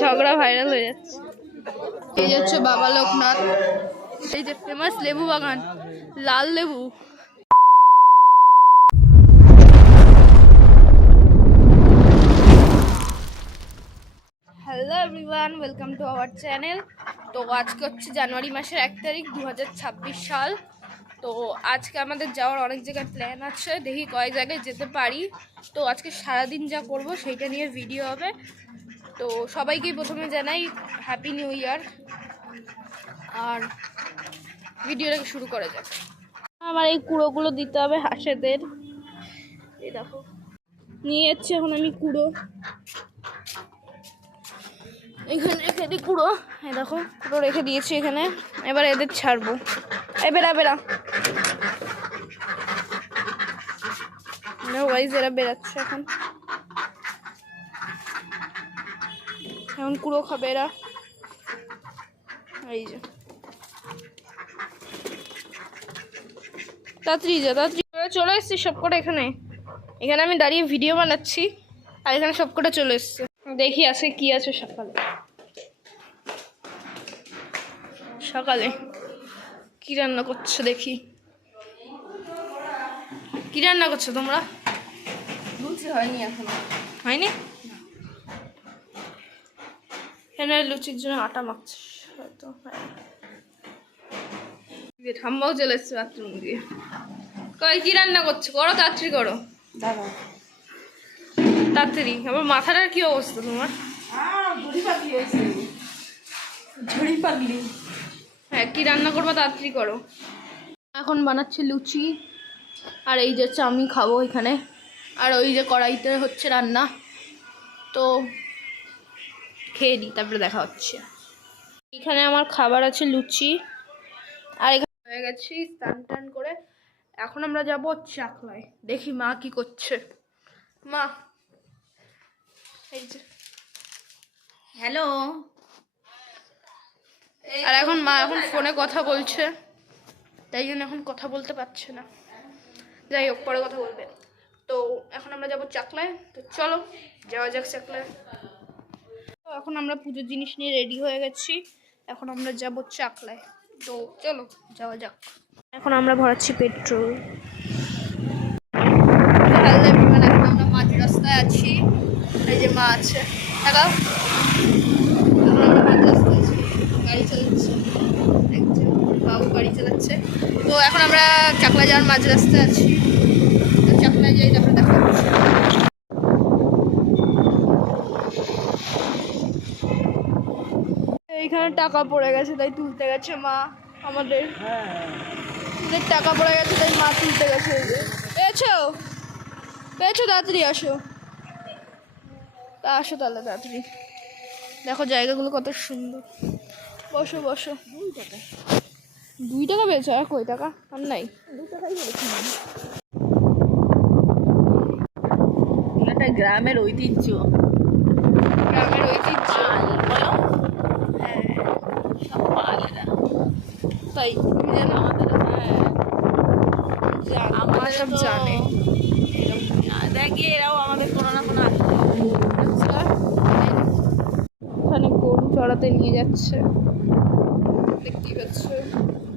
ঝগড়া ভাইরাল হয়ে যাচ্ছে। এই হচ্ছে বাবা লোকনাথ, এই যে ফেমাস লেবু বাগান, লাল লেবু। Hello everyone, welcome to our channel. তো আজকে হচ্ছে জানুয়ারি মাসের 1 তারিখ 2026 সাল। তো আজকে আমাদের যাওয়ার অনেক জায়গায় প্ল্যান আছে, দেখি কয়েক জায়গায় যেতে পারি। তো আজকে সারাদিন যা করব সেইটা নিয়ে ভিডিও হবে। তো সবাইকেই প্রথমে জানাই হ্যাপি নিউ ইয়ার। আর ভিডিওটাকে শুরু করা যাক। আমার এই কুড়োগুলো দিতে হবে হাঁসেদের। এই দেখো নিয়ে যাচ্ছি এখন আমি কুড়ো, এখানে রেখে দিই কুড়ো। এই দেখো কুড়ো রেখে দিয়েছি এখানে। এবার এদের ছাড়বো। এই বেড়া বেড়া, ওয়াইজ এরা বেড়াচ্ছে এখন। এখন কুড়ো খাবে এরা। এই যে তাড়াতাড়ি যা, তাড়াতাড়ি চলে এসছি সবকটা এখানে। এখানে আমি দাঁড়িয়ে ভিডিও বানাচ্ছি আর এখানে সবকটা চলে এসছে। দেখি আজকে কি আছে সকালে। সকালে কি রান্না করছো দেখি। কি রান্না করছো তোমরা? লুচি হয়নি এখনো। হয়নি? এখানে লুচির জন্য আটা মাখছে হয়তো। ঠাম্মাও চলে এসছে বাথরুম দিয়ে। কই কি রান্না করছো? করো তাড়াতাড়ি করো দাদা, তাড়াতাড়ি। আবার মাথাটার কি অবস্থা তোমার? ঝুড়ি পাগলি। হ্যাঁ কি রান্না করবো তাড়াতাড়ি করো। এখন বানাচ্ছি লুচি, আর এই যে আমি খাবো এখানে। আর ওই যে কড়াইতে হচ্ছে রান্না। তো খেয়ে দিই, তারপরে দেখা হচ্ছে। এখানে আমার খাবার আছে লুচি, আর এখানে হয়ে গেছি স্নান টান করে। এখন আমরা যাব চাকলায়, দেখি মা কি করছে। মা এই যে হ্যালো। আর এখন মা এখন ফোনে কথা বলছে, তাই জন্য এখন কথা বলতে পারছে না। যাই হোক পরে কথা বলবে। তো এখন আমরা যাব চাকলায়, তো চলো যাওয়া যাক চাকলায়। তো এখন আমরা পুজোর জিনিস নিয়ে রেডি হয়ে গেছি, এখন আমরা যাব চাকলায়। তো চলো যাওয়া যাক। এখন আমরা ভরাচ্ছি পেট্রোল। এখন আমরা মাঝ রাস্তায় আছি, এই যে মা আছে। দেখাও, এখন আমরা মাঝ রাস্তায় আছি, গাড়ি চালাচ্ছে একজন বাবু, গাড়ি চালাচ্ছে। তো এখন আমরা চাকলা যাওয়ার মাঝ রাস্তায় আছি। তো চাকলায় যাই, তারপরে দেখা হচ্ছে। এইখানে টাকা পড়ে গেছে, তাই তুলতে গেছে মা আমাদের। টাকা পড়ে গেছে তাই মা তুলতে গেছে। পেয়েছো? পেয়েছো? তাড়াতাড়ি আসো। তা আসো তাহলে তাড়াতাড়ি। দেখো জায়গাগুলো কত সুন্দর। বসো বসো। 2 টাকা পেয়েছো? আর কই টাকা? আর নাই। 2 টাকাই বলেছিলাম। এটা গ্রামের ঐতিহ্য। গ্রামের ঐতিহ্য বলো। হ্যাঁ, সব পালেরা। তাই তুমি জানো? আমার সব জানে। দেখি এরাও আমাদের কোনো না কোনো আচ্ছা, ওখানে গরু চড়াতে নিয়ে যাচ্ছে, দেখতেই পাচ্ছ।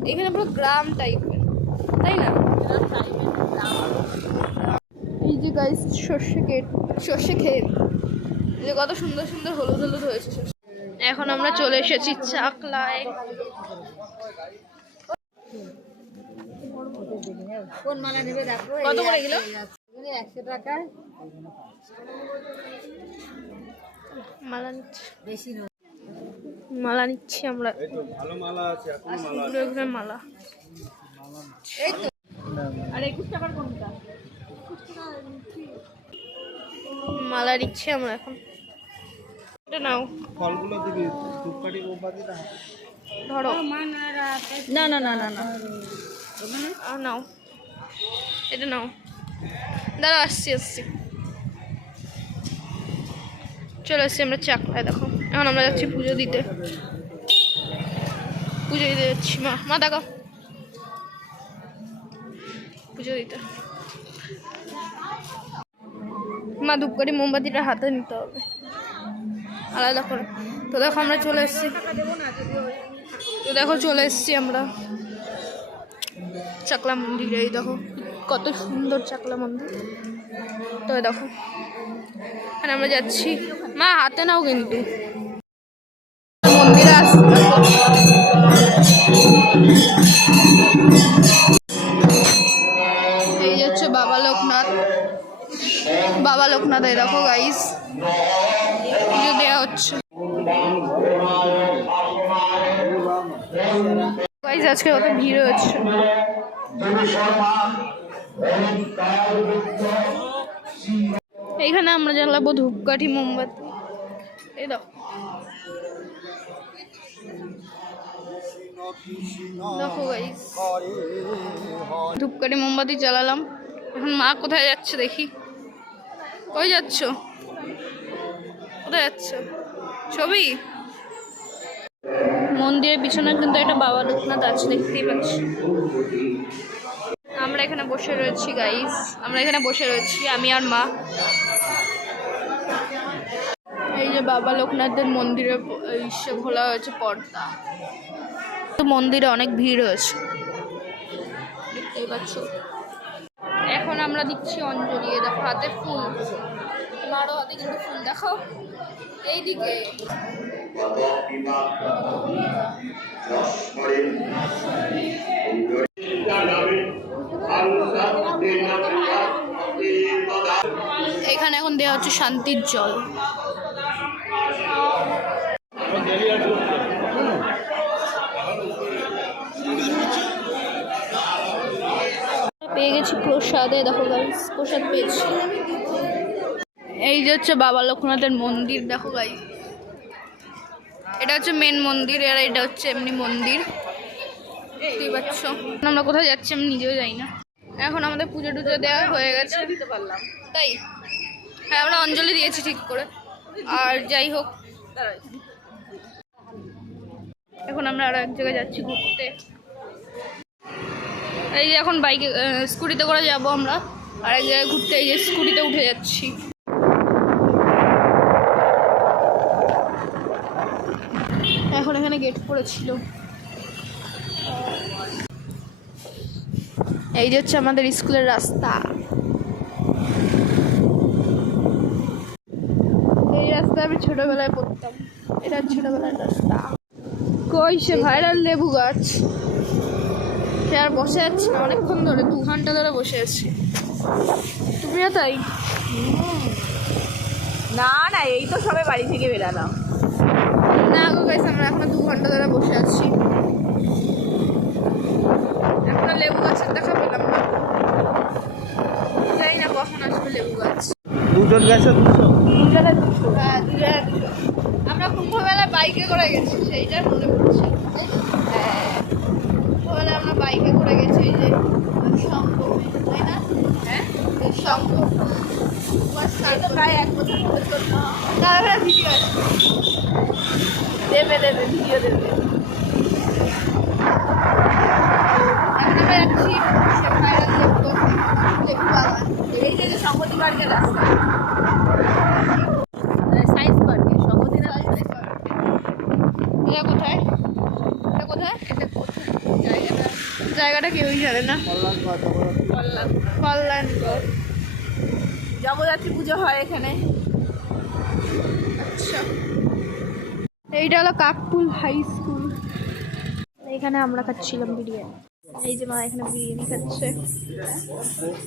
এখানে পুরো গ্রাম টাইপের, তাই না? এই যে গাইস সর্ষে ক্ষেত, এই যে কত সুন্দর সুন্দর হলুদ হলুদ হয়েছে সর্ষে। এখন আমরা চলে এসেছি চাকলায়। কোন মালা নেবে দেখো। কত করে কিলো? 100 টাকায় মালা নিচ্ছি, বেশি নয়। মালা নিচ্ছি আমরা। ভালো মালা আছে, এখনো মালা আছে। ঘুরে ঘুরে মালা। এই তো। আর 21 টাকার কোনটা? মালা নিচ্ছি আমরা এখন। এটা নাও, ফলগুলো দিবি, ধূপকাঠি মোমবাতি না। ধরো। না না না না না, নাও, এটা নাও। দাঁড়া আসছি আসছি। চলে এসছি আমরা চাকলায়। দেখো এখন আমরা যাচ্ছি পুজো দিতে। পুজো দিতে যাচ্ছি। মা মা দেখো, পুজো দিতে। মা ধূপকাঠি মোমবাতিটা হাতে নিতে হবে। আলাদা করে। তো দেখো আমরা চলে এসেছি, তো দেখো চলে এসেছি আমরা চাকলা মন্দিরে। এই দেখো কত সুন্দর চাকলা মন্দির। তো দেখো এখানে আমরা যাচ্ছি, মা হাতে নাও কিন্তু মন্দিরে আসছি। এই হচ্ছে বাবা লোকনাথ, বাবা লোকনাথ। এই দেখো গাইস পুজো দেওয়া হচ্ছে। গাইস আজকে কত ভিড় হচ্ছে। এইখানে আমরা জ্বালাবো ধূপকাঠি মোমবাতি। এই দেখো দেখো গাইস ধূপকাঠি মোমবাতি জ্বালালাম। এখন মা কোথায় যাচ্ছে দেখি। কই যাচ্ছ, কোথায় যাচ্ছ? ছবি মন্দিরের পিছনে কিন্তু একটা বাবা লোকনাথ আছে, দেখতেই পাচ্ছি। আমরা এখানে বসে রয়েছি গাইস, আমরা এখানে বসে রয়েছি আমি আর মা। এই যে বাবা লোকনাথের মন্দিরে খোলা হয়েছে পর্দা। তো মন্দিরে অনেক ভিড় হয়েছে, দেখতেই পাচ্ছ। এখন আমরা দিচ্ছি অঞ্জলি। দেখো হাতে ফুল, মারো হাতে কিন্তু ফুল। দেখো এইদিকে এখানে এখন দেওয়া হচ্ছে শান্তির জল। পেয়ে গেছি প্রসাদে, দেখো গাইস প্রসাদ পেয়েছি। এই যে হচ্ছে বাবা লোকনাথের মন্দির, দেখো গাইস এটা হচ্ছে মেন মন্দির, আর এটা হচ্ছে এমনি মন্দির, দেখতেই পাচ্ছ। আমরা কোথায় যাচ্ছি আমি নিজেও যাই না। এখন আমাদের পুজো টুজো দেওয়া হয়ে গেছে, দিতে পারলাম তাই। হ্যাঁ আমরা অঞ্জলি দিয়েছি ঠিক করে। আর যাই হোক এখন আমরা আরো এক জায়গায় যাচ্ছি ঘুরতে। এই যে এখন বাইকে স্কুটিতে করে যাব আমরা আর এক জায়গায় ঘুরতে। এই যে স্কুটিতে উঠে যাচ্ছি। এখন এখানে গেট পড়েছিল। এই যে হচ্ছে আমাদের স্কুলের রাস্তা। এই রাস্তায় আমি ছোটবেলায় পড়তাম, এটা ছোটবেলার রাস্তা। কই সে ভাইরাল লেবু গাছ, সে আর বসে আছি না অনেকক্ষণ ধরে, 2 ঘন্টা ধরে বসে আছি। তুমিও তাই? না না, এই তো সবে বাড়ি থেকে বেরালাম। না গো গাইস আমরা এখনো 2 ঘন্টা ধরে বসে আছি, এখনো লেবু গাছের দেখা পেলাম না। জানি না কখন আসবে লেবু গাছ। দুজন গেছে 200। দুজনে 200। হ্যাঁ দুজনে 200। আমরা কুম্ভমেলায় বাইকে করে গেছি, সেইটাই মনে পড়ছে। হ্যাঁ কুম্ভমেলায় আমরা বাইকে করে গেছি। এই যে শঙ্খ, তাই না? হ্যাঁ শঙ্খ প্রায় 1 বছর ধরে তার ভিডিও আছে, দেবে দেবে ভিডিও দেবে। এখন আমরা যাচ্ছি ভাইরাল লেবু বাগান। এই যে সম্পত্তি পার্কের রাস্তা, সায়েন্স পার্কে, সম্পত্তি না এটা কোথায়, এটা কোথায়, এটা জায়গাটা, জায়গাটা কেউই জানে না। কল্যাণগড় জগদ্ধাত্রী পুজো হয় এখানে। আচ্ছা এইটা হলো কাকপুল হাই স্কুল। এখানে আমরা খাচ্ছিলাম বিরিয়ানি। এই যে মা এখানে বিরিয়ানি খাচ্ছে।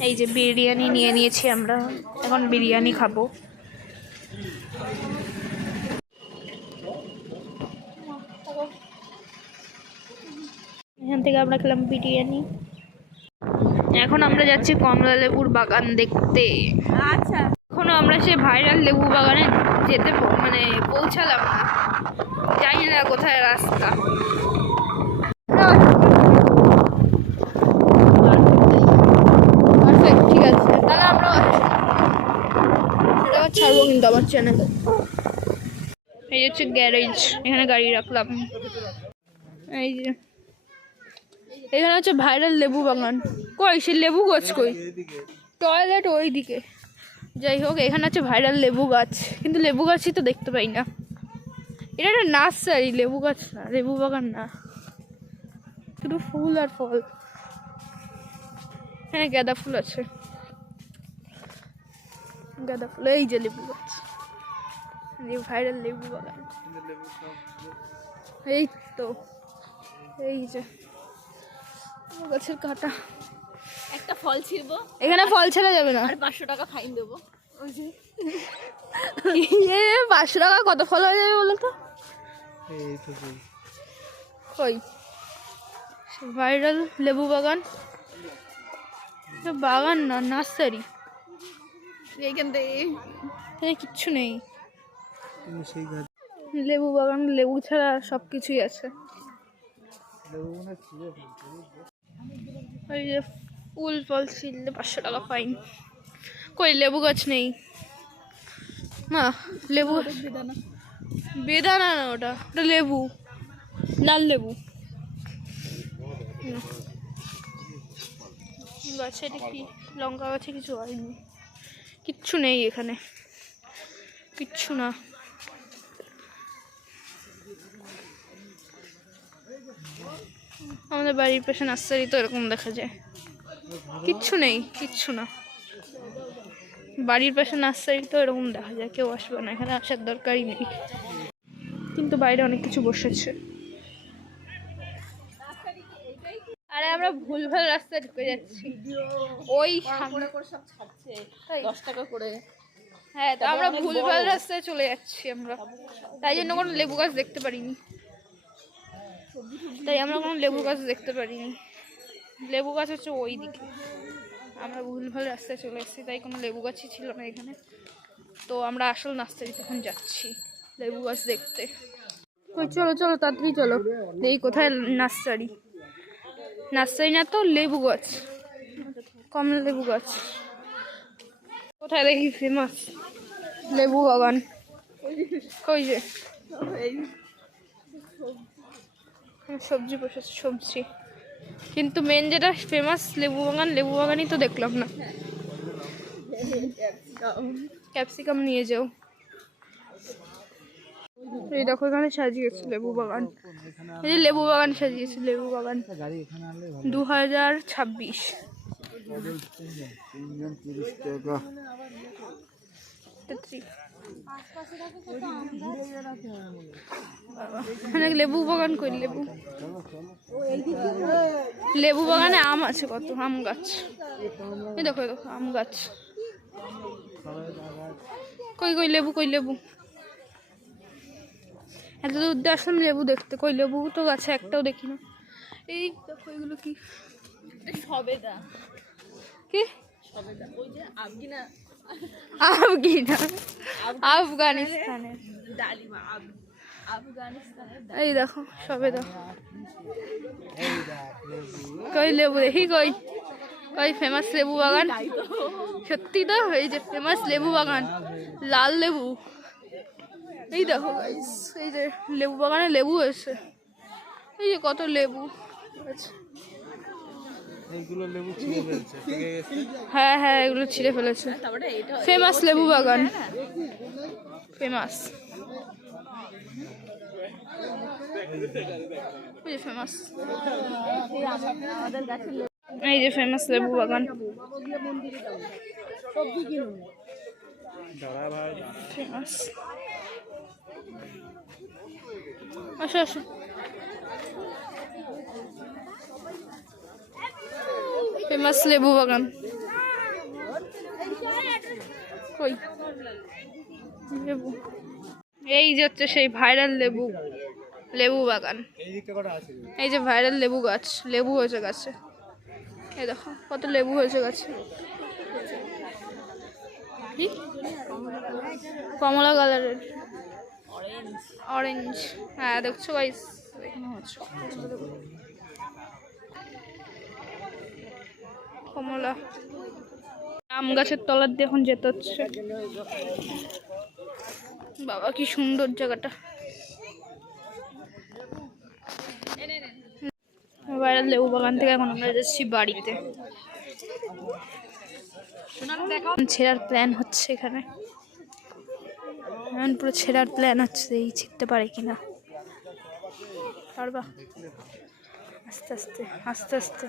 এই যে বিরিয়ানি নিয়ে নিয়েছি আমরা, এখন বিরিয়ানি খাবো। এখান থেকে আমরা খেলাম বিরিয়ানি। এখন আমরা যাচ্ছি কমলা লেবুর বাগান দেখতে। আচ্ছা এখনো আমরা সে ভাইরাল লেবু বাগানে যেতে মানে পৌঁছালাম না, জানি না কোথায় রাস্তা। পারফেক্ট, ঠিক আছে তাহলে আমরা সেটা ছাড়বো কিন্তু আমার চ্যানেলে। এই হচ্ছে গ্যারেজ, এখানে গাড়ি রাখলাম। এই যে এখানে হচ্ছে ভাইরাল লেবু বাগান। কই সে লেবু গাছ কই? টয়লেট ওই দিকে। যাই হোক এখানে হচ্ছে ভাইরাল লেবু গাছ, কিন্তু লেবু গাছই তো দেখতে পাই না। এটা একটা নার্সারি, লেবু গাছ না, লেবু বাগান না, শুধু ফুল আর ফল। হ্যাঁ গাঁদা ফুল আছে, গাঁদা ফুল। এই যে লেবু গাছ, ভাইরাল লেবু বাগান। এই তো এই যে গাছের কাটা। একটা ফল ছিড়বো, এখানে ফল ছেড়ে যাবে না, আর 500 টাকা ফাইন দেবো। 500 টাকা কত ফল হয়ে যাবে বলো তো? কই ভাইরাল লেবু বাগান, বাগান না নার্সারি, এইখান থেকে এখানে কিচ্ছু নেই। লেবু বাগান, লেবু ছাড়া সব কিছুই আছে। ওই যে ফুল ফল ছিললে 500 টাকা ফাইন। কই লেবু গাছ নেই না, লেবু বেদানা না, ওটা ওটা লেবু, লাল লেবু গাছে। এটা কি লঙ্কা গাছে কিছু হয়নি, কিচ্ছু নেই এখানে, কিচ্ছু না। আমাদের বাড়ির পাশে নার্সারি তো এরকম দেখা যায়, কিচ্ছু নেই, কিচ্ছু না। বাড়ির পাশে নার্সারি তো এরকম দেখা যায়, কেউ আসবে না, এখানে আসার দরকারই নেই। কিন্তু বাইরে অনেক কিছু বসেছে। আরে আমরা ভুলভাল রাস্তায় ঢুকে যাচ্ছি, ওই সামনে সব ছাড়ছে 10 টাকা করে। হ্যাঁ, তো আমরা ভুলভাল রাস্তায় চলে যাচ্ছি আমরা, তাই জন্য কোনো লেবু গাছ দেখতে পারিনি, তাই আমরা কোনো লেবু গাছ দেখতে পারিনি। লেবু গাছ হচ্ছে ওই দিকে, আমরা ভুলভাল রাস্তায় চলে এসেছি, তাই কোনো লেবু গাছই ছিল না এখানে। তো আমরা আসল নার্সারিতে এখন যাচ্ছি লেবু গাছ দেখতে। ওই চলো চলো তাড়াতাড়ি চলো, এই কোথায় নার্সারি, নার্সারি না তো লেবু গাছ, কমলা লেবু গাছ কোথায় দেখি ফেমাস লেবু বাগান। কই যে সবজি বসেছে, সবজি, কিন্তু মেন যেটা ফেমাস লেবু বাগান, লেবু বাগানই তো দেখলাম না। ক্যাপসিকাম নিয়ে যাও। এই দেখো এখানে সাজিয়েছে লেবু বাগান, এই যে লেবু বাগান সাজিয়েছে, লেবু বাগান 2026। এখানে লেবু বাগান, কই লেবু, লেবু বাগানে আম আছে কত, আম গাছ, এই দেখো দেখো আম গাছ। কই কই লেবু, কই লেবু, এত দূর দিয়ে আসলাম লেবু দেখতে, কই লেবু তো গাছে একটাও দেখি না। এই দেখো এগুলো কি, সবেদা, কি সবেদা, ওই যে আফগিনা, আফগানিস্তানের, আফগানিস্তানের ডালিমা, আফগানিস্তানের। এই দেখো সবেদা। কই লেবু দেখি, কই কই ফেমাস লেবু বাগান, সত্যি তো এই যে ফেমাস লেবু বাগান, লাল লেবু। এই দেখো গাইস, এই যে লেবু বাগানে লেবু হয়েছে, এই যে কত লেবু আছে। হ্যাঁ হ্যাঁ এগুলো ছিঁড়ে ফেলেছে। ফেমাস লেবু বাগান, ফেমাস, ফেমাস, এই যে ফেমাস লেবু বাগান, ফেমাস। আসো আসো, ফেমাস লেবু বাগান। কই লেবু, এই যে হচ্ছে সেই ভাইরাল লেবু, লেবু বাগান। এই যে ভাইরাল লেবু গাছ, লেবু হয়েছে গাছে, এই দেখো কত লেবু হয়েছে গাছে। কি কমলা কালারের, অরেঞ্জ, হ্যাঁ দেখছো গাইস, এখানে হচ্ছে কমলা। আম গাছের তলার দিয়ে এখন যেতে হচ্ছে। বাবা কি সুন্দর জায়গাটা। ভাইরাল লেবু বাগান থেকে এখন আমরা যাচ্ছি বাড়িতে। ছেঁড়ার প্ল্যান হচ্ছে এখানে। এখন পুরো ছেঁড়ার প্ল্যান হচ্ছে, এই ছিঁড়তে পারে কিনা। পারবা? আস্তে আস্তে আস্তে আস্তে,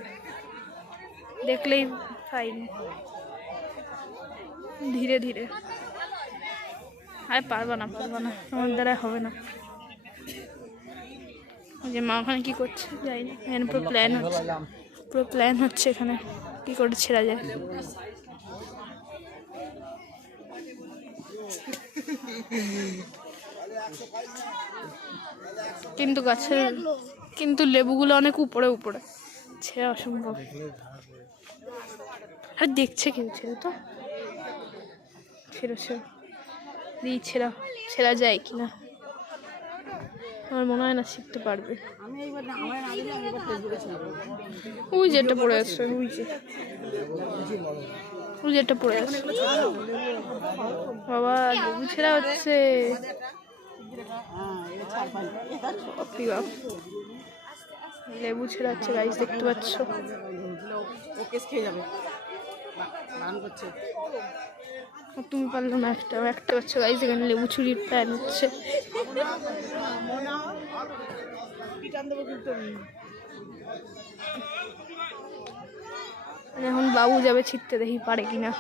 দেখলেই ফাইন, ধীরে ধীরে। আরে পারবা না, তোমার দ্বারা হবে না। ওই যে মা ওখানে কি করছে যাই না, এখানে পুরো প্ল্যান হচ্ছে এখানে কি করে ছেঁড়া যায়। কিন্তু গাছের লেবুগুলো অনেক উপরে উপরে, ছেঁড়া অসম্ভব। আর দেখছে কেউ, ছেড়ে তো ছেঁড়া যায় কিনা। আমার মনে হয় না শিখতে পারবে। ওই যেটা পড়ে আছে, ওই যেটা পড়ে আছে। বাবা লেবু ছেঁড়া হচ্ছে। লেবু ছেঁড়া হচ্ছে গাইস, দেখতে পাচ্ছ। তুমি পারলো না একটা পাচ্ছ গাইস, এখানে লেবু চুরির প্ল্যান হচ্ছে। এখন বাবু যাবে ছিটতে, দেখি পারে কিনা।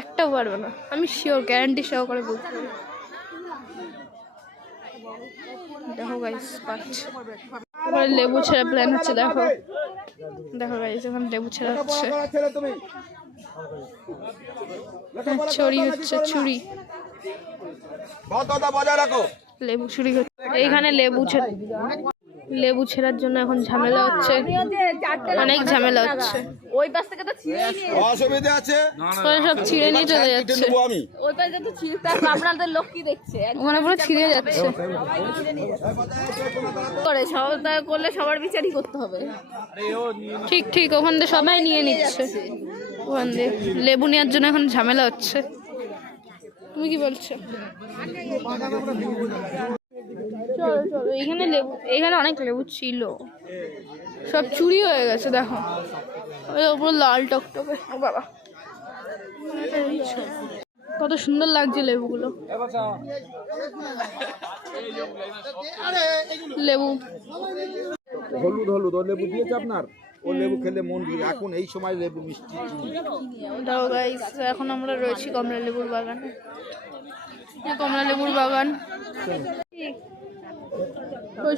একটাও পারবে না, আমি শিওর, গ্যারান্টি সহকারে বলতে পারি। দেখো গাইস পাচ্ছে। এবার লেবু ছেঁড়া প্ল্যান হচ্ছে, দেখো গাইস, এখন লেবু ছেঁড়া হচ্ছে। ছড়ি হচ্ছে, ছুরি, লেবু ছুরি হচ্ছে এইখানে। লেবু ছেঁড়ার জন্য এখন ঝামেলা হচ্ছে, অনেক ঝামেলা হচ্ছে। ওই পাশ থেকে তো ছিঁড়ে নিয়ে অসুবিধা আছে, সব ছিঁড়ে নিয়ে চলে যাচ্ছে। ওই পাশে তো ছিঁড়তে আপনাদের লোক কি দেখছে, ওখানে পুরো ছিঁড়ে যাচ্ছে। করে সবাই করলে সবার বিচারই করতে হবে। ঠিক ওখান থেকে সবাই নিয়ে নিচ্ছে। ওখান দিয়ে লেবু নেওয়ার জন্য এখন ঝামেলা হচ্ছে। তুমি কি বলছো? চলো এখানে অনেক লেবু ছিল, সব চুরি হয়ে গেছে। দেখো ওই ওপর লাল টকটকে, ও বাবা কত সুন্দর লাগছে লেবুগুলো। লেবু হলুদ লেবু দিয়েছে আপনার, ও লেবু খেলে মন দিয়ে। এখন এই সময় লেবু মিষ্টি চিনি। দাও গাইস, এখন আমরা রয়েছি কমলা লেবুর বাগানে। কমলা লেবুর বাগান, ওই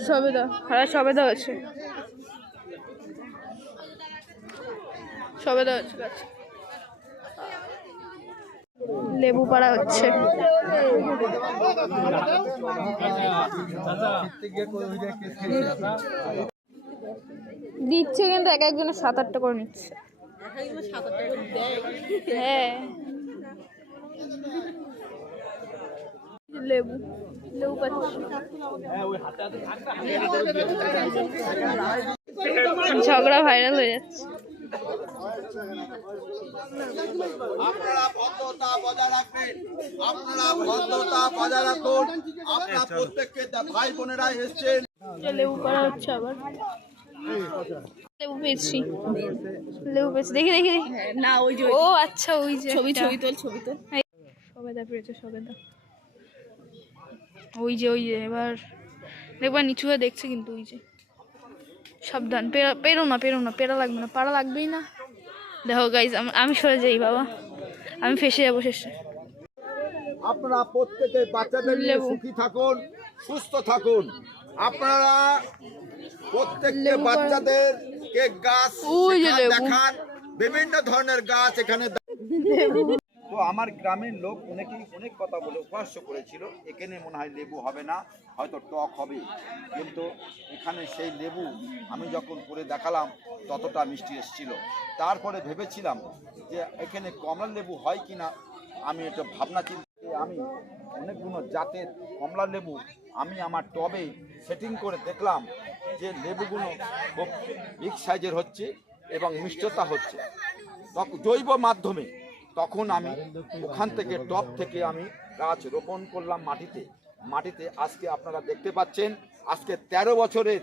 সবেদা আছে, গাছ। লেবু পাড়া হচ্ছে। দিচ্ছে কিন্তু এক একজনের 7-8টা করে নিচ্ছে। হ্যাঁ লেবু পাচ্ছি। ঝগড়া ভাইরাল হয়ে যাচ্ছে। আপনারা ভদ্রতা বজায় রাখবেন, আপনারা প্রত্যেককে ভাই বোনেরা এসছেন। লেবু করা হচ্ছে আবার। লেবু পেয়েছি দেখি না ওই যে ও আচ্ছা, ওই যে ছবি তোল সবেদা পেয়েছে, সবেদা। ওই যে এবার দেখবার নিচু হয়ে দেখছে, কিন্তু ওই যে সাবধান, পেরো না, পেরা লাগবে না, পাড়া লাগবেই না। দেখো গাইজ, আমি সরে যাই বাবা, আমি ফেসে যাবো শেষে। আপনারা প্রত্যেকে বাচ্চাদের নিয়ে সুখী থাকুন, সুস্থ থাকুন। আপনারা প্রত্যেককে বাচ্চাদেরকে গাছ দেখান, বিভিন্ন ধরনের গাছ এখানে। তো আমার গ্রামের লোক অনেকেই অনেক কথা বলে উপহাস করেছিল, এখানে মনে হয় লেবু হবে না, হয়তো টক হবে। কিন্তু এখানে সেই লেবু আমি যখন করে দেখালাম ততটা মিষ্টি এসেছিল। তারপরে ভেবেছিলাম যে এখানে কমলা লেবু হয় কি না, আমি এটা ভাবনা চিন্তা, আমি অনেকগুলো জাতের কমলা লেবু আমি আমার টবে সেটিং করে দেখলাম যে লেবুগুলো খুব বিগ সাইজের হচ্ছে এবং মিষ্টতা হচ্ছে জৈব মাধ্যমে। তখন আমি ওখান থেকে টব থেকে আমি গাছ রোপণ করলাম মাটিতে। আজকে আপনারা দেখতে পাচ্ছেন, আজকে 13 বছরের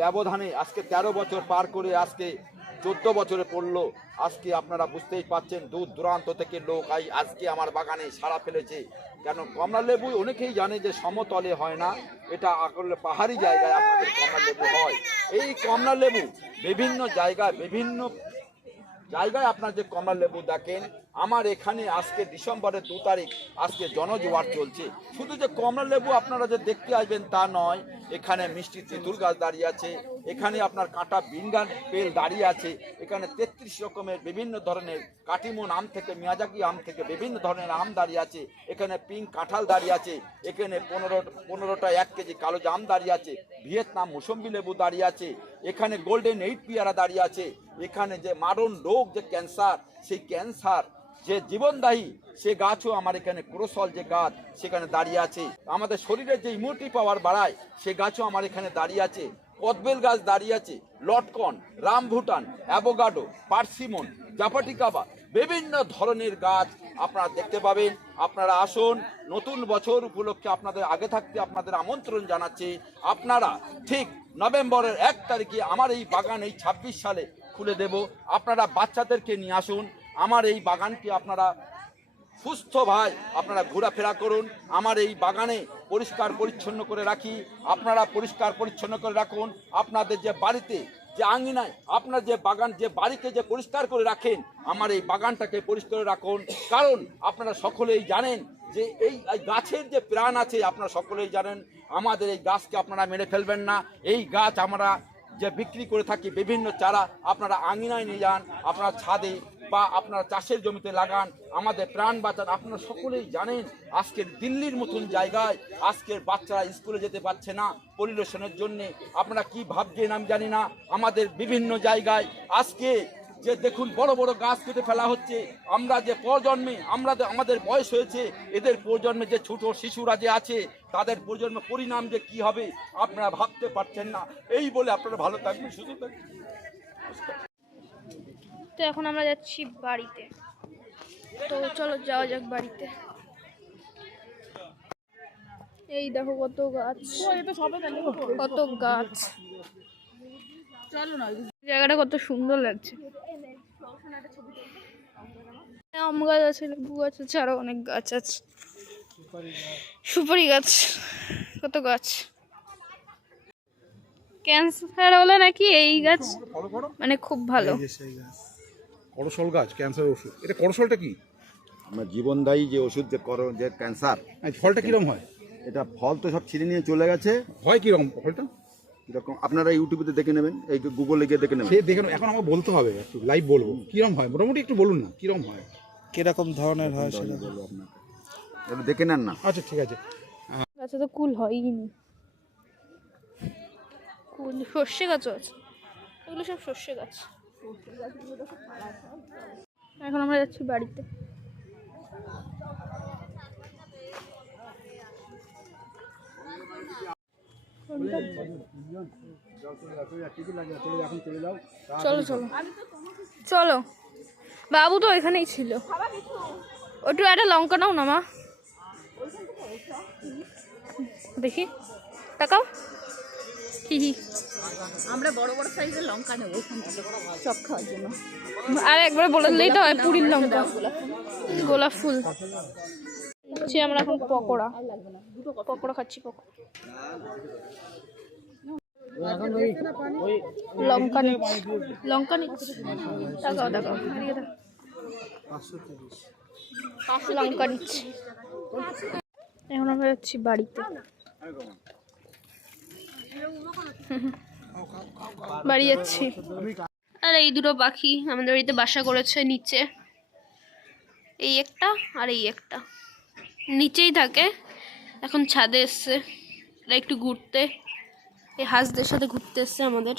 ব্যবধানে, আজকে 13 বছর পার করে আজকে 14 বছরে পড়লো। আজকে আপনারা বুঝতেই পাচ্ছেন দূর দূরান্ত থেকে লোক আজকে আমার বাগানে সাড়া ফেলেছে। কেন কমলা লেবু অনেকেই জানে যে সমতলে হয় না, এটা আসলে পাহাড়ি জায়গায় আপনাদের কমলা লেবু হয়। এই কমলা লেবু বিভিন্ন জায়গায় আপনার যে কমলা লেবু দেখেন, আমার এখানে আজকে ডিসেম্বরের 2 তারিখ আজকে জনজোয়ার চলছে। শুধু যে কমলা লেবু আপনারা যে দেখতে আসবেন তা নয়, এখানে মিষ্টি তেঁতুল গাছ দাঁড়িয়ে আছে, এখানে আপনার কাঁটা বিনগান পেল দাঁড়িয়ে আছে, এখানে 33 রকমের বিভিন্ন ধরনের কাটিমন আম থেকে মিয়াজাকি আম থেকে বিভিন্ন ধরনের আম দাঁড়িয়ে আছে, এখানে পিঙ্ক কাঁঠাল দাঁড়িয়ে আছে, এখানে 15টা 1 কেজি কালো জাম দাঁড়িয়ে আছে, ভিয়েতনাম মৌসম্বি লেবু দাঁড়িয়ে আছে, এখানে গোল্ডেন 8 পেয়ারা দাঁড়িয়ে আছে, এখানে যে মারণ রোগ যে ক্যান্সার, সেই ক্যান্সার যে জীবনদায়ী সে গাছও আমার এখানে ক্রোসল যে গাছ সেখানে দাঁড়িয়ে আছে, আমাদের শরীরের যে ইমিউনিটি পাওয়ার বাড়ায় সে গাছও আমার এখানে দাঁড়িয়ে আছে, কদবেল গাছ দাঁড়িয়ে আছে, লটকন, রামভুটান, অ্যাভোকাডো, পার্সিমন, জাপাটিকাবা বিভিন্ন ধরনের গাছ আপনারা দেখতে পাবেন। আপনারা আসুন, নতুন বছর উপলক্ষে আপনাদের আগে থাকতে আপনাদের আমন্ত্রণ জানাচ্ছি। আপনারা ঠিক নভেম্বরের 1 তারিখে আমার এই বাগান এই 26 সালে খুলে দেব। আপনারা বাচ্চাদেরকে নিয়ে আসুন, আমার এই বাগানকে আপনারা সুস্থ ভাই আপনারা ঘোরাফেরা করুন। আমার এই বাগানে পরিষ্কার পরিচ্ছন্ন করে রাখি, আপনারা পরিষ্কার পরিচ্ছন্ন করে রাখুন। আপনাদের যে বাড়িতে যে আঙিনায় আপনার যে বাগান যে বাড়িকে যে পরিষ্কার করে রাখেন, আমার এই বাগানটাকে পরিষ্কার রাখুন। কারণ আপনারা সকলেই জানেন যে এই গাছের যে প্রাণ আছে, আপনারা সকলেই জানেন। আমাদের এই গাছকে আপনারা মেরে ফেলবেন না। এই গাছ আমরা যে বিক্রি করে থাকি বিভিন্ন চারা, আপনারা আঙিনায় নিয়ে যান, আপনারা ছাদে বা আপনারা চাষের জমিতে লাগান, আমাদের প্রাণ বাঁচান। আপনারা সকলেই জানেন আজকের দিল্লির মতন জায়গায় আজকের বাচ্চারা স্কুলে যেতে পারছে না পলিউশনের জন্য। আপনারা কি ভাবছেন আমি জানি না। আমাদের বিভিন্ন জায়গায় আজকে যে দেখুন বড় বড় গাছ কেটে ফেলা হচ্ছে। আমরা যে প্রজন্মে আমাদের বয়স হয়েছে, এদের প্রজন্মে যে ছোট শিশুরা যে আছে তাদের প্রজন্মের পরিণাম যে কি হবে আপনারা ভাবতে পারছেন না। এই বলে আপনারা ভালো থাকবেন, সুস্থ থাকবেন। তো এখন আমরা যাচ্ছি বাড়িতে, তো চলো যাওয়া যাক বাড়িতে। এই দেখো কত গাছ, কত গাছ, চলো না, জায়গাটা কত সুন্দর লাগছে। আম গাছ আছে, লেবু গাছ আছে, আরো অনেক গাছ আছে, সুপারি গাছ, কত গাছ। ক্যান্সার হলে নাকি এই গাছ মানে খুব ভালো। করসল গাছ ক্যান্সার ওষুধ। এটা করসলটা কি? আমার জীবনদায়ী যে ওষুধ যে ক্যান্সার। ফলটা কিরকম হয়? এটা ফল তো সব ছিঁড়ে নিয়ে চলে গেছে। হয় কিরকম ফলটা? এরকম আপনারা ইউটিউবে দেখে নেবেন, এই গুগলে গিয়ে দেখে নেবেন। সে দেখেন, এখন আমাকে বলতে হবে, একটু লাইভ বলবো কিরকম হয়, মোটামুটি একটু বলুন না কিরকম হয়, কিরকম ধরনের হয় সেটা বলবো আপনাকে, এটা দেখে নেন না। আচ্ছা ঠিক আছে। গাছে তো কুল হয়ই নি, কুল সর্ষে গাছও আছে, এগুলো সব সর্ষে গাছ। এখন আমরা যাচ্ছি বাড়িতে। চলো চলো চলো, বাবু তো এখানেই ছিল। ওটু একটা লঙ্কা নাও না মা, দেখি তাকাও। আমরা বড় বড় সাইজের লঙ্কা নেবো সব খাওয়ার জন্য। আর একবার বলে দিলেই তো হয়, পুরীর লঙ্কা, গোলাপ ফুল। আমরা এখন পকোড়া খাচ্ছি, লঙ্কা নিচ্ছি, তাকাও লঙ্কা নিচ্ছি। এখন আমরা যাচ্ছি বাড়িতে, বাড়ি যাচ্ছি। আর এই দুটো পাখি আমাদের বাড়িতে বাসা করেছে নিচে, এই একটা আর এই একটা নিচেই থাকে, এখন ছাদে এসছে একটু ঘুরতে, এই হাঁসদের সাথে ঘুরতে এসছে আমাদের।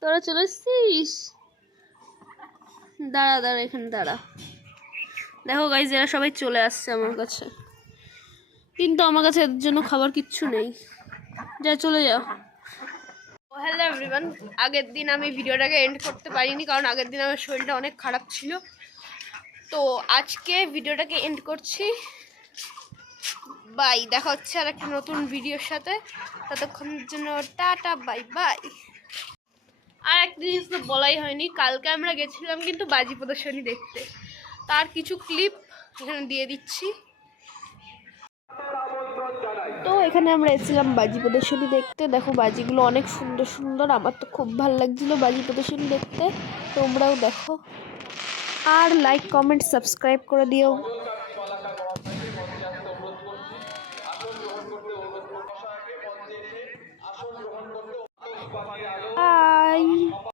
তোরা চলে এসছিস, দাঁড়া এখানে দাঁড়া। দেখো গাইজ, এরা সবাই চলে আসছে আমার কাছে, কিন্তু আমার কাছে এর জন্য খাবার কিচ্ছু নেই, যা চলে যাও। হ্যালো এভরিওয়ান, আগের দিন আমি ভিডিওটাকে এন্ড করতে পারিনি, কারণ আগের দিন আমার শরীরটা অনেক খারাপ ছিল। তো আজকে ভিডিওটাকে এন্ড করছি, বাই। দেখা হচ্ছে আর একটা নতুন ভিডিওর সাথে, ততক্ষণের জন্য টাটা, বাই বাই। আর একটা জিনিস তো বলাই হয়নি, কালকে আমরা গেছিলাম কিন্তু বাজি প্রদর্শনী দেখতে, তার কিছু ক্লিপ এখানে দিয়ে দিচ্ছি। তো এখানে আমরা এসেছিলাম বাজি প্রদর্শনী দেখতে। দেখো বাজিগুলো অনেক সুন্দর সুন্দর, আমার তো খুব ভালো লাগছিলো বাজি প্রদর্শনী দেখতে, তোমরাও দেখো। আর লাইক কমেন্ট সাবস্ক্রাইব করে দিও।